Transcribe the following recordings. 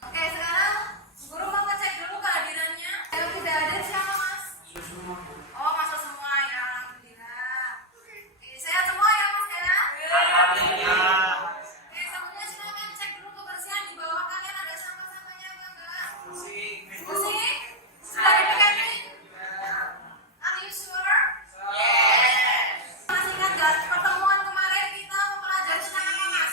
Oke, sekarang guru mau ngecek dulu kehadirannya. Kalau tidak ada siapa mas? Oh, masuk semua ya, alhamdulillah. Oke, sehat semua ya mas ya? Alhamdulillah. Oke, sebelumnya silakan cek dulu kebersihan di bawah kalian ada sampah-sampahnya apa enggak? Bersih? Sudah dipegang? Are you sure? Masih ingat gak pertemuan kemarin kita mempelajari tentang apa mas?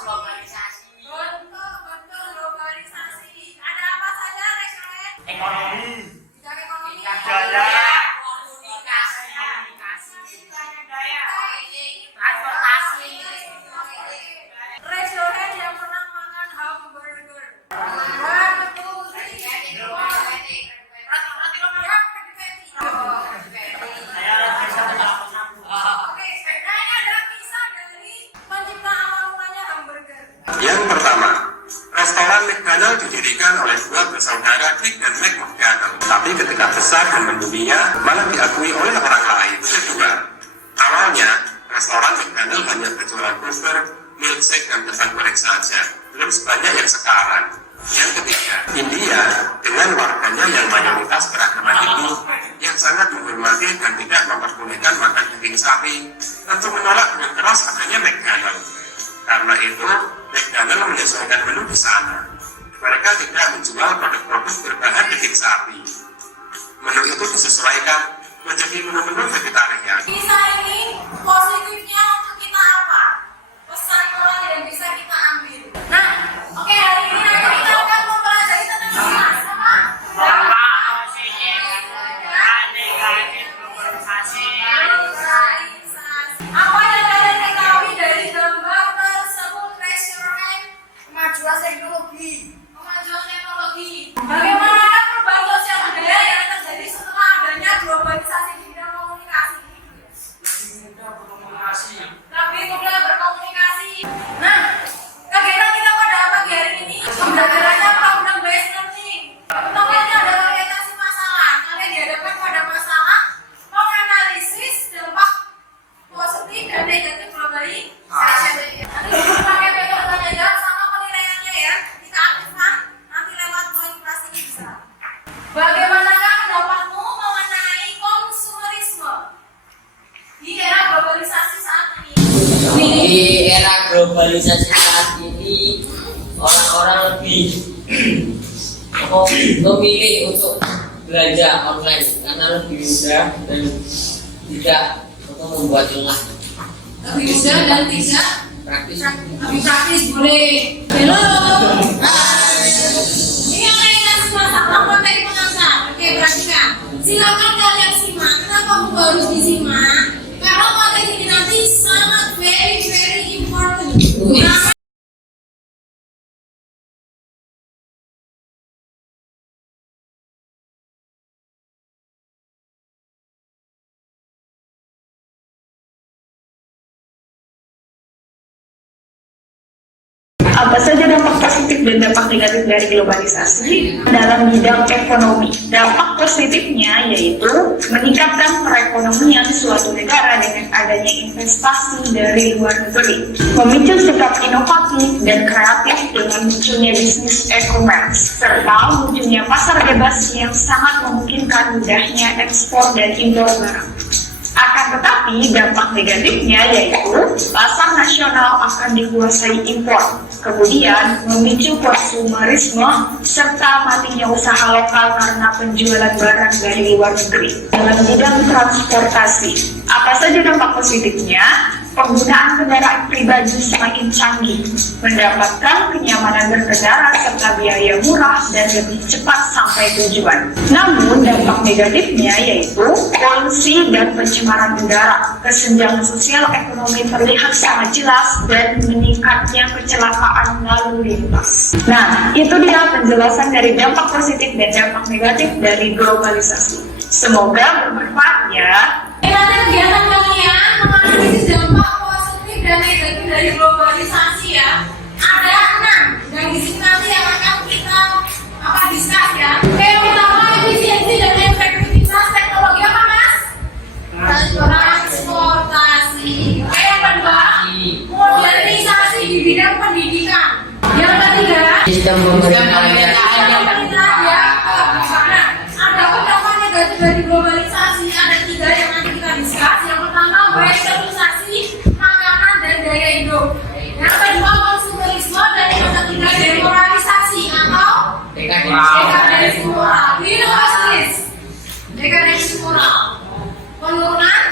Globalisasi. Betul, globalisasi. Ada apa saja restoran? Ekonomi, Bidang ekonomi. daya, transportasi. Raise your hand yang pernah makan hamburger. 1, 2, 3. Saya bisa melakukan Oke, nah ini adalah kisah dari pencipta awal mulanya hamburger. Yang pertama, restoran McDonald didirikan oleh dua bersaudara Dick dan Mac McDonald. Tapi ketika besar dan mendunia, malah diakui oleh orang lain. Kedua, awalnya restoran McDonald hanya berjualan burger, milkshake, dan pisang goreng saja. Belum sebanyak yang sekarang. Yang ketiga, India dengan warganya yang mayoritas beragama Hindu yang sangat menghormati dan tidak memperbolehkan makan daging sapi, tentu menolak dengan keras adanya McDonald. Karena itu, McDonald menyesuaikan menu di sana. Mereka tidak menjual produk-produk berbahan daging sapi. Menu itu disesuaikan menjadi menu-menu vegetarian. Kisah ini positifnya untuk kita apa? Pesan moral yang bisa kita ambil. Nah, oke, hari ini nanti kita akan mempelajari tentang apa? Apa yang kalian ketahui dari gambar tersebut? Raise your hand. Kemajuan teknologi. Kemajuan teknologi. Bagaimanakah perubahan sosial budaya yang terjadi setelah adanya globalisasi di bidang komunikasi? Lebih mudah berkomunikasi. Nah, kegiatan kita pada pagi hari ini pembelajarannya problem based learning. Kemudiannya ada orientasi masalah. Kalian dihadapkan pada masalah, menganalisis dampak positif dan negatif globalisasi. Nanti pakai metode tanya jawab sama penilaiannya ya. Kita aktifkan nanti lewat poin kelas ini bisa. Bagaimanakah pendapatmu mengenai konsumerisme di era globalisasi saat ini? Di era globalisasi saat ini, orang-orang lebih memilih untuk belanja online karena lebih mudah dan tidak membuat lelah. Lebih mudah dan tidak Praktis. lebih praktis boleh. Halo. Hai. Ini orientasi masalah materi pengantar. Oke, perhatikan. Silakan kalian simak. Kenapa buku harus disimak? Karena materi ini nanti sangat very important. Nah, Apa saja dampak positif dan dampak negatif dari globalisasi dalam bidang ekonomi? Dampak positifnya yaitu meningkatkan perekonomian suatu negara dengan adanya investasi dari luar negeri, memicu sikap inovatif dan kreatif dengan munculnya bisnis e-commerce, serta munculnya pasar bebas yang sangat memungkinkan mudahnya ekspor dan impor barang. Akan tetapi dampak negatifnya yaitu pasar nasional akan dikuasai impor, kemudian memicu konsumerisme serta matinya usaha lokal karena penjualan barang dari luar negeri. Dalam bidang transportasi, apa saja dampak positifnya? Penggunaan kendaraan pribadi semakin canggih, mendapatkan kenyamanan berkendara serta biaya murah dan lebih cepat sampai tujuan. Namun dampak negatifnya yaitu polusi dan pencemaran udara. Kesenjangan sosial ekonomi terlihat sangat jelas dan meningkatnya kecelakaan lalu lintas. Nah, itu dia penjelasan dari dampak positif dan dampak negatif dari globalisasi. Semoga bermanfaat ya. nanti kegiatan kalian menganalisis dampak positif dan negatif dari globalisasi ya. Ada 6 dan di sini nanti yang akan kita discuss ya. Yang pertama efisiensi dan efektivitas teknologi apa mas? Merumuskan pemerintahan yang Ada dampak negatif dari globalisasi, ada 3 yang nanti kita discuss. Yang pertama, westernisasi makanan dan gaya hidup. Yang kedua, konsumerisme, dan yang ketiga, demoralisasi atau dekadensi moral. We know what it is. Dekadensi moral. Penurunan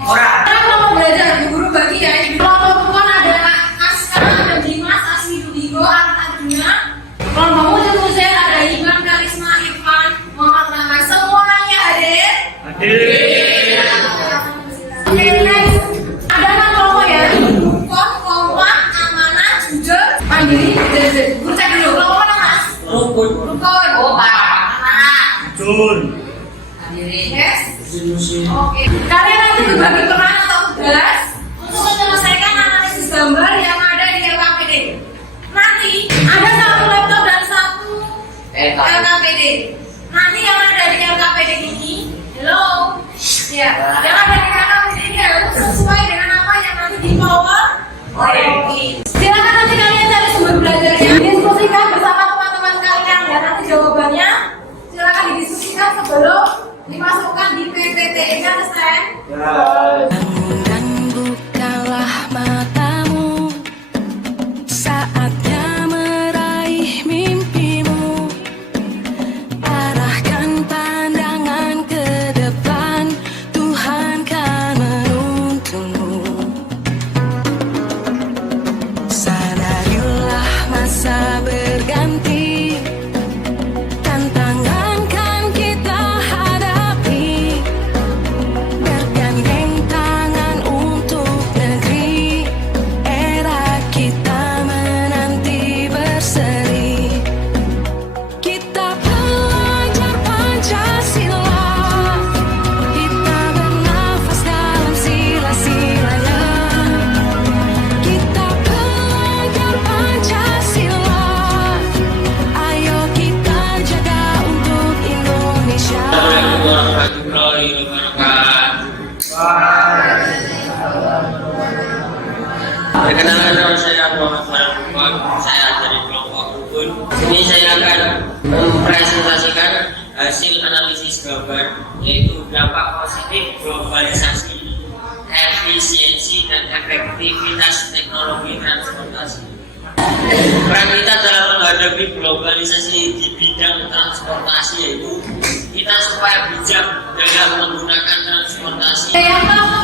moral. Kita mau belajar di guru bagi ya. Di kelompok perempuan ada Askara, ada Dimas, Asmi, Dudigo, Artadina. Kelompok Uji Tuzen ada Iman, Karisma, Irfan, Muhammad Rahman. Semuanya hadir? Hadir. Oke, next. Ada 6 kelompok ya. Rukun, kompak, amanah, jujur, mandiri, dan guru cek dulu. Kelompok mana mas? rukun, Rukun, kompak, amanah. Jujur. hadirin, Yes. institusi. Oke. Kalian nanti berbagi peran atau tugas untuk menyelesaikan analisis gambar yang ada di LKPD. Nanti ada 1 laptop dan 1 LKPD. Nanti yang ada di LKPD ini, hello, ya, yang ada di LKPD ini harus sesuai dengan apa yang nanti di PowerPoint. Silakan nanti kalian cari sumber belajarnya, diskusikan bersama teman-teman kalian ya. Nanti jawabannya silakan didiskusikan sebelum dimasukkan di PPT-nya, understand? Dan bukalah matamu, saatnya meraih mimpimu. Arahkan pandangan ke depan, Tuhan kan menuntunmu. Sadarilah masa berganti, tantangan kan kita hadapi. Bergandeng tangan untuk negeri, era kita menanti berseri. Kita belajar Pancasila, kita bernafas dalam sila-silanya. Kita belajar Pancasila, ayo kita jaga untuk Indonesia. Assalamualaikum warahmatullahi wabarakatuh. Perkenalkan nama saya Muhammad Farhan. Saya dari kelompok rukun. Ini saya akan mempresentasikan hasil analisis gambar, yaitu dampak positif globalisasi, efisiensi dan efektivitas teknologi transportasi. Peran kita dalam menghadapi globalisasi di bidang transportasi yaitu kita supaya bijak dalam menggunakan transportasi. Yang pertama,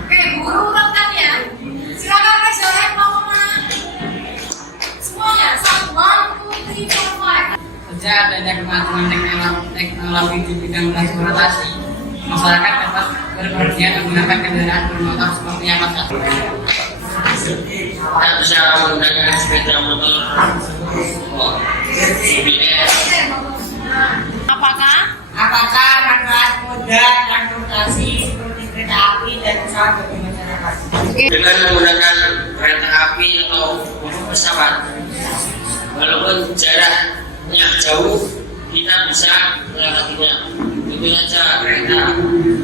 Oke, guru urutkan ya. Silakan raise your hand, Mama. Semuanya, 1, 2, 3, 4, 5. Sejak adanya kemajuan teknologi di bidang transportasi, masyarakat dapat berpergian menggunakan kendaraan bermotor seperti yang ada. Kita bisa menggunakan sepeda motor, BBM. Apakah manfaat moda transportasi seperti kereta api dan pesawat bagi masyarakat? Dengan menggunakan kereta api atau pesawat, walaupun jaraknya jauh, kita bisa melewatinya. Itu saja kereta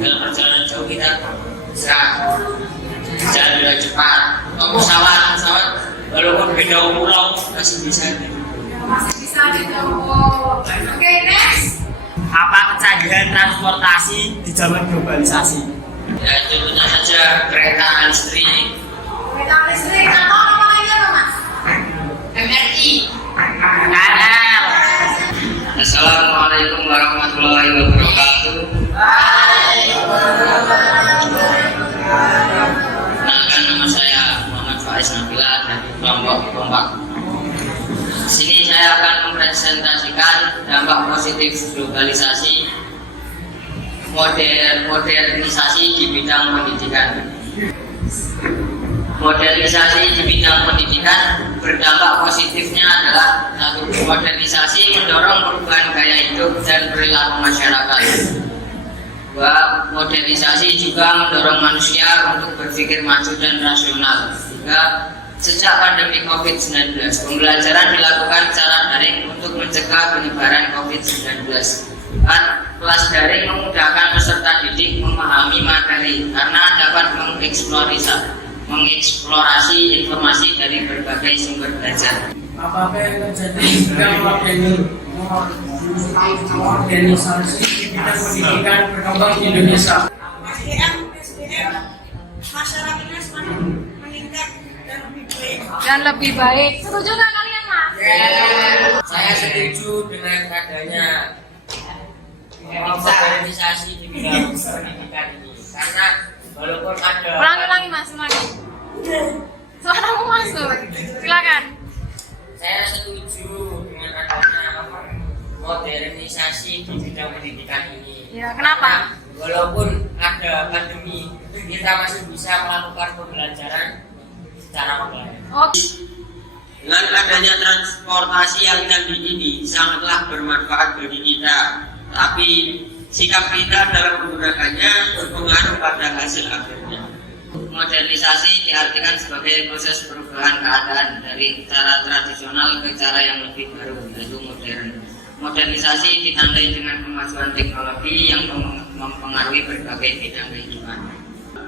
dalam perjalanan jauh kita bisa jalan dengan cepat. Untuk pesawat walaupun beda pulau masih bisa. masih bisa ditempuh? Oke, next. Apa kecanggihan transportasi di zaman globalisasi? Ya, contohnya saja kereta listrik, Kereta listrik atau apa lagi apa mas? MRI. KRL. Assalamualaikum warahmatullahi wabarakatuh. Kenalkan, nama saya Muhammad Faiz Nabila dari kelompok kompak. Di sini saya akan mempresentasikan dampak positif globalisasi, modernisasi di bidang pendidikan. Modernisasi di bidang pendidikan berdampak positifnya adalah: 1. Modernisasi mendorong perubahan gaya hidup dan perilaku masyarakat. 2. Modernisasi juga mendorong manusia untuk berpikir maju dan rasional. 3. Sejak pandemi COVID-19, pembelajaran dilakukan secara daring untuk mencegah penyebaran COVID-19. Kelas daring memudahkan peserta didik memahami materi karena dapat mengeksplorasi informasi dari berbagai sumber belajar. Apakah yang terjadi jika organisasi di bidang pendidikan berkembang di Indonesia? SDM masyarakatnya semakin meningkat Dan lebih baik. Setuju nggak kalian, Mas? Saya setuju dengan adanya modernisasi di bidang pendidikan ini karena walaupun ada Ulangi, Mas, ulangi. Suaramu masuk. Silakan. saya setuju dengan adanya modernisasi di bidang pendidikan ini. Ya, kenapa? Walaupun ada pandemi, kita masih bisa melakukan pembelajaran secara online. Oh, Dengan adanya transportasi yang canggih ini sangatlah bermanfaat bagi kita. Tapi sikap kita dalam menggunakannya berpengaruh pada hasil akhirnya. Modernisasi diartikan sebagai proses perubahan keadaan dari cara tradisional ke cara yang lebih baru, yaitu modern. Modernisasi ditandai dengan kemajuan teknologi yang mempengaruhi berbagai bidang kehidupan.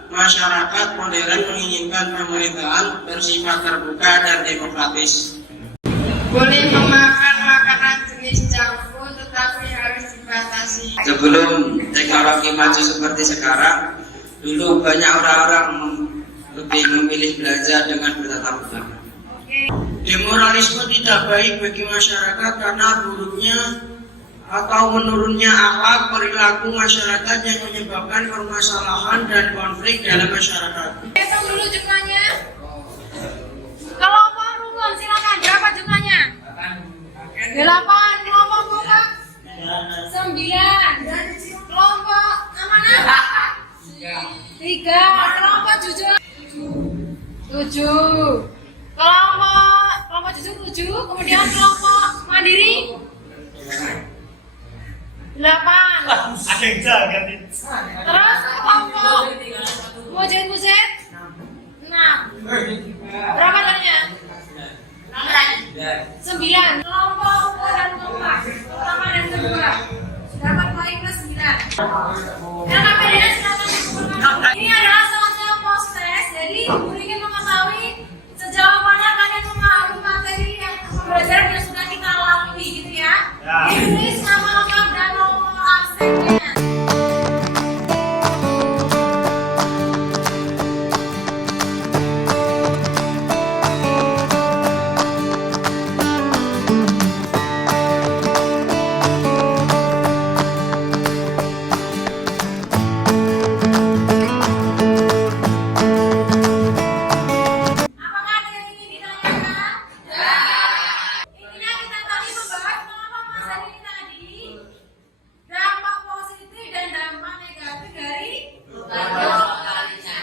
Masyarakat modern menginginkan pemerintahan bersifat terbuka dan demokratis. boleh memakan makanan jenis junk food tetapi harus dibatasi. Sebelum teknologi maju seperti sekarang, dulu banyak orang-orang lebih memilih belajar dengan bertatap muka. Demoralisme tidak baik bagi masyarakat karena buruknya atau menurunnya akhlak perilaku masyarakat yang menyebabkan permasalahan dan konflik dalam masyarakat. hitung dulu jumlahnya. Kelompok rukun, silakan. Berapa jumlahnya? 8. Kelompok kompak 9. Kelompok amanah 3. Kelompok jujur 7. Kelompok jujur 7. Kemudian kelompok mandiri 8. Ada yang jaga nih. Terus kelompok mujahid 6. Berapa tadinya? 9. Kelompok umur dan kompak pertama dan kedua dapat poin plus 9. Dan KPD-nya silakan dikumpulkan. Ini adalah semacam proses, jadi guru ingin mengetahui sejauh mana kalian memahami materi yang pembelajaran yang sudah kita lalui gitu ya. Ditulis nama lengkap dan nomor absennya. Apakah ada yang ingin ditanyakan? Intinya kita tadi membahas mengapa materi ini tadi dampak positif dan dampak negatif dari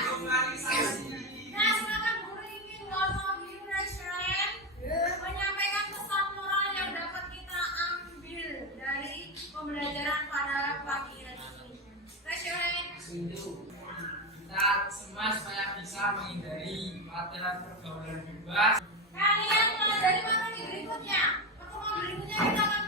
globalisasi. Nah, silakan guru ingin menyampaikan pesan moral yang dapat kita ambil dari pembelajaran pada pagi hari ini. Raise your hand. Kita semua supaya bisa menghindari materi pergaulan bebas. Kalian pelajari materi berikutnya. Pertemuan berikutnya kita akan